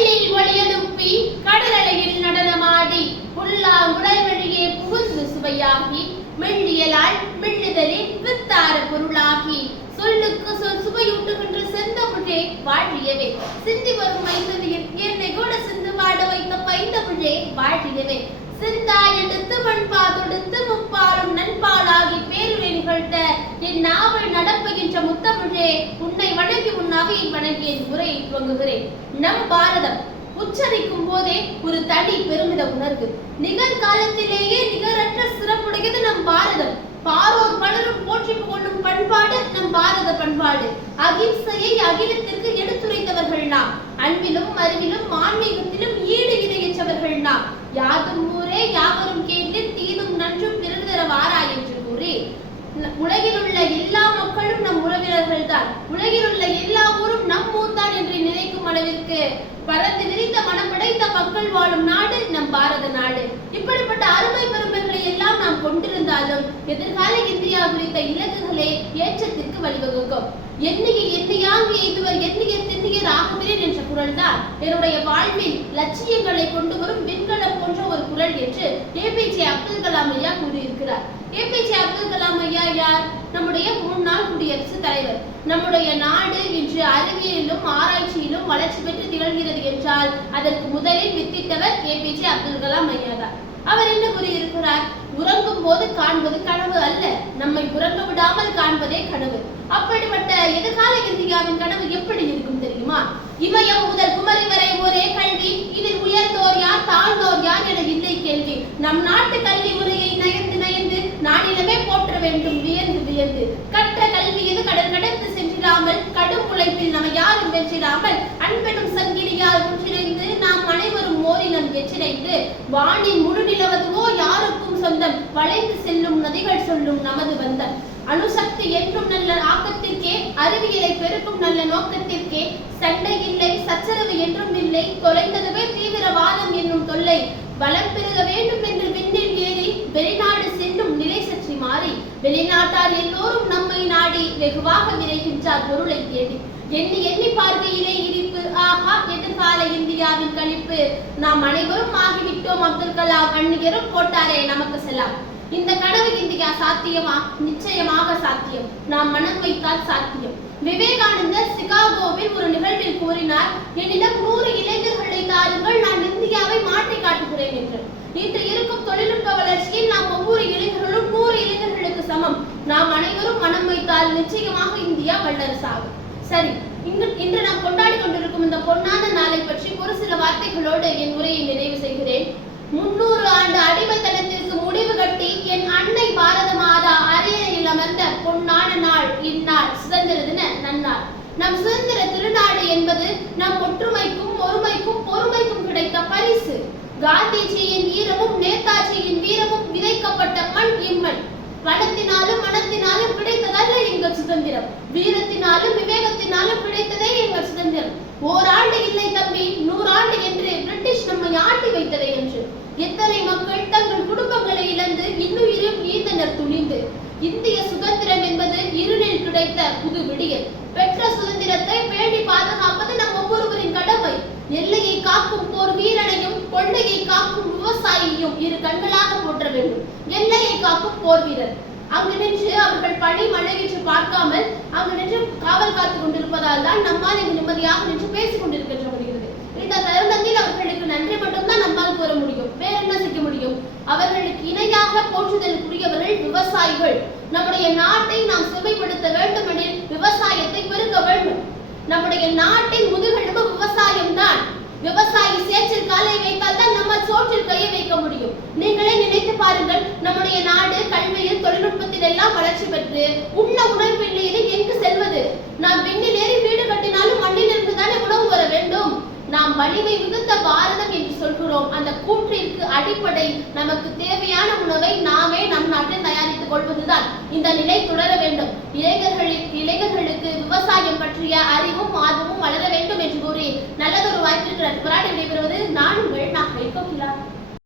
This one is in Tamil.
கல்லில் ஒளியெழுப்பி கடலலையில் நடனமாடி புல்லாங்குழல் வழியே புகுந்து சுவையாகி மெல்லியலால் மெல்லுதலில் வித்தார பொருளாகி சொல்லுக்கு சொல் சுவையூட்டுகின்ற செந்தமிழே வாழ்வியவே சிந்தி வரும் மைந்ததியில் என்னை கூட சிந்து வாட வைத்த பைந்தமிழே வாழ்வியவே சிந்தாய் எடுத்து பண்பா தொடுத்து முப்பாலும் நண்பாளாகி பேருரை நிகழ்த்த என் நாவல் நடப்புகின்ற முத்தமிழே உன்னை வணங்கி உன்னாக வணங்கி என் உரையை துவங்குகிறேன். நம் பாரதம் உச்சரிக்கும் போதே ஒரு தனி பெருமித உணர்வு. நிகழ்காலத்திலேயே நிகரற்ற சிறப்புடையது நம் பாரதம். பாரோர் பலரும் போற்றி புகழும் பண்பாடு நம் பாரத பண்பாடு. அகிம்சையை அகிலத்திற்கு எடுத்துரைத்தவர்கள் நாம். அன்பிலும் அறிவிலும் ஆன்மீகத்திலும் ஈடு இணையற்றவர்கள் நாம். யாதும் ஊரே யாவரும் கேட்டு தீதும் நன்றும் பிறர் தர வாராய் என்று கூறி உலகில் உள்ள எல்லா மக்களும் நம் உறவினர்கள் தான். உலகில் உள்ள எல்லா ஊரும் நம் ஊர்தான் என்று நினைக்கும் அளவிற்கு பறந்து விரித்த மனம் படைத்த மக்கள் வாழும் நாடு நம் பாரத நாடு. இப்படிப்பட்ட அருமை பெருமைகளை எல்லாம் நாம் கொண்டிருந்தாலும் எதிர்கால இந்தியா குறித்த இலக்குகளே ஏற்றத்திற்கு வழிவகுக்கும். எண்ணிய எண்ணியாங்கு எய்துவர் எண்ணிய திண்ணியர் ஆகுகிறேன் என்ற குரல் தான் என்னுடைய வாழ்வில் லட்சியங்களை கொண்டு வரும் விண்கலம் போன்ற ஒரு குரல் என்று ஏபிஜே அப்துல் கலாம் ஐயா கூறியிருக்கிறார். ஏபிஜே அப்துல் கலாம் ஐயா யார்? நம்முடைய முன்னாள் குடியரசுத் தலைவர். நம்முடைய நாடு இன்று அறிவியலிலும் ஆராய்ச்சியிலும் வளர்ச்சி பெற்று திகழ்கிறது என்றால் அதற்கு முதலில் வித்திட்டவர் ஏபிஜே அப்துல் கலாம் ஐயா தான். அவர் என்ன கூறியிருக்கிறார்? உறங்கும் போது காண்பது கனவு அல்ல, நம்மை உறங்க விடாமல் காண்பதே கனவு. அப்படிப்பட்ட எதிர்கால இந்தியாவின் கனவு எப்படி இருக்கும் தெரியுமா? இமயம் முதல் குமரி வரை ஒரே கல்வி, இதில் உயர்ந்தோர் யார் தாழ்ந்தோர் யார் என இல்லை கேள்வி. நம் நாட்டு கல்வி முறையை நயந்து நயந்து நாடினமே போற்ற வேண்டும் வியந்து வியந்து. கற்ற கல்வி இது கடல் கடந்து சென்றிடாமல் கடும் உழைப்பில் நம்ம யாரும் வென்றிடாமல் அன்பெனும் சங்கிலியால் ஒன்றிணைந்து நாம் அனைவரும் மோரினம் எச்சிரைந்து வானின் முழு நிலவதுவோ யாருக்கும் சொந்தம் வளைந்து செல்லும் நதிகள் சொல்லும் நமது வந்தம். அணுசக்தி என்றும் நல்ல ஆக்கத்திற்கே அறிவியலை பெருக்கும் நல்ல நோக்கத்திற்கே சண்டை இல்லை சச்சரவு என்றும் இல்லை தொலைந்ததுவே தீவிரவாதம் என்னும் தொல்லை வளம் பெருக வேண்டும் என்று விண்ணில் ஏறி வெளிநாடு செல்லும் நிலை சற்றி மாறி வெளிநாட்டார் எல்லோரும் நம்மை நாடி வெகுவாக விரைகின்றார் பொருளை தேடி. எண்ணி எண்ணி பார்க்கையிலே இனிப்பு ஆஹா எதிர்கால இந்தியாவின் கழிப்பு. நாம் அனைவரும் ஆகிவிட்டோம் அப்துல் கலாம் அந்நியரும் போட்டாரே நமக்கு செல்லாம். இந்த கனவு இந்தியா சாத்தியமா? நிச்சயமாக சாத்தியம். நாம் மனம் வைத்தால் சாத்தியம். விவேகானந்தர் சிகாகோவில் ஒரு நிகழ்வில் கூறினார், என்னிடம் 100 இளைஞர்களை தாருங்கள், நான் இந்தியாவை மாற்றி காட்டுகிறேன் என்று. இன்று இருக்கும் தொழில்நுட்ப வளர்ச்சியில் நாம் ஒவ்வொரு இளைஞர்களும் 100 இளைஞர்களுக்கு சமம். நாம் அனைவரும் மனம் வைத்தால் நிச்சயமாக இந்தியா வல்லரசாகும். சரி, இன்று நாம் கொண்டாடி கொண்டிருக்கும் இந்த பொன்னான நாளை பற்றி ஒரு சில வார்த்தைகளோடு என் உரையை நிறைவு செய்கிறேன். 300 ஆண்டு அடிமைத்தனத்திற்கு முடிவு கட்டி என் அன்னை பாரத மாதா அரியணையில் அமர்ந்த பொன்னான நாள் இந்நாள் சுதந்திர தின நன்னாள். நம் சுதந்திர திருநாடு என்பது நம் ஒற்றுமைக்கும் ஒருமைக்கும் பொறுமைக்கும் கிடைத்த பரிசு. காந்திஜியின் வீரமும் நேதாஜியின் வீரமும் விதைக்கப்பட்ட மண் இம்மண். பணத்தினாலும் மனத்தினாலும் கிடைத்ததல்ல எங்கள் சுதந்திரம், வீரத்தினாலும் விவேகத்தினாலும் கிடைத்ததே எங்கள் சுதந்திரம். ஓராண்டு இல்லை தம்பி 100 ஆண்டு என்று பிரிட்டிஷ் நம்மை ஆட்டி வைத்ததை என்று. எத்தனை மக்கள் தங்கள் குடும்பங்களை இழந்து இன்னுயிரும் ஈந்தனர் துணிந்து. இந்திய சுதந்திரம் என்பது இருளில் கிடைத்த புது விடியல். பெற்ற சுதந்திரத்தை பேணி பாதுகாப்பது நம் ஒவ்வொருவரின் கடமை. எல்லையை காக்கும் போர் வீரனையும் கொள்ளையை காக்கும் விவசாயியையும் இரு கண்களாக போற்ற வேண்டும். எல்லையை காக்கும் போர் வீரர் அங்கு நின்று அவர்கள் பணி மழை என்று பார்க்காமல் அங்கு நின்று காவல் காத்து கொண்டிருப்பதால் தான் நம்மால் இங்கு நிம்மதியாக நின்று பேசிக் கொண்டிருக்கின்ற முடிகிறது. இந்த தருணத்தில் அவர்களுக்கு நன்றி மட்டும்தான் நம்மால் கூற முடியும். வேற என்ன செய்ய முடியும்? அவர்களுக்கு இணையாக போற்றுதலுக்குரியவர்கள் விவசாயிகள். நம்முடைய நாட்டை நாம் செம்மைப்படுத்த வேண்டும் எனில் விவசாயத்தை பெருக்க வேண்டும். நம்முடைய நாட்டின் முதுகெலும்பு விவசாயம் தான். விவசாயி சேற்றில் காலை வைத்தால் தான் நம்ம சோற்றில் கையை வைக்க முடியும். நீங்களே நினைத்து பாருங்கள், நம்முடைய நாடு கல்வியில் தொழில்நுட்பத்தில் எல்லாம் வளர்ச்சி பெற்று உண்ண உணவில்லையே எங்கு செல்வது? நாம் விண்ணில் ஏறி வீடு கட்டினாலும் மண்ணிலிருந்து தானே உணவு வர வேண்டும். நாம் வலிமை மிகுந்த பாரதம் என்று சொல்கிறோம். அந்த கூற்றிற்கு அடிப்படை நமக்கு தேவையான உணவை நாமே நம் நாட்டில் தயாரித்துக் கொள்வதுதான். இந்த நிலை தொடர வேண்டும். இளைஞர்களுக்கு விவசாயம் பற்றிய அறிவும் ஆர்வமும் வளர வேண்டும் என்று கூறி நல்லதொரு வாய்ப்பிற்கு நட்பராடி விடைபெறுவது நான் உங்கள் நாகை கோகிலா.